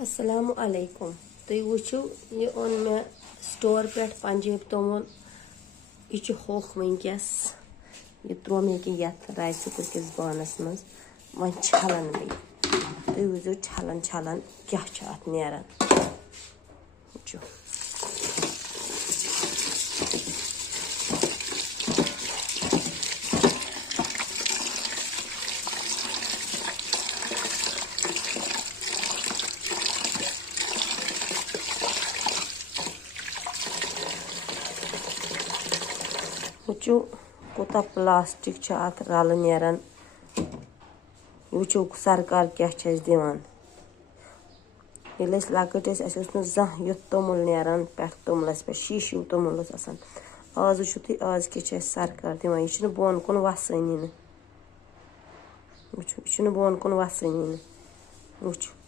अस्सलामु अलैकुम। तुम वुचो ये ओन मे स्टोर पे पंजाब तोमुल यह होख वनकस यह त्रो मे ये राइस कुकर किस बानस मज वन छलन बे तुम वो छलन छलन क्या अत नेरान वुचो वुचो कोता प्लास्टिक अत रल नेरान वुचो सरकार क्या दिवान ये लकट जह युथ तोमुल नेरान पे तोमुलस पे शीशू तोमुल आसान आज वुचो तुम आज क्या सरकार दिवान यह बोन कुन वसानी वुचो यह बोन कुन वसानी वुचो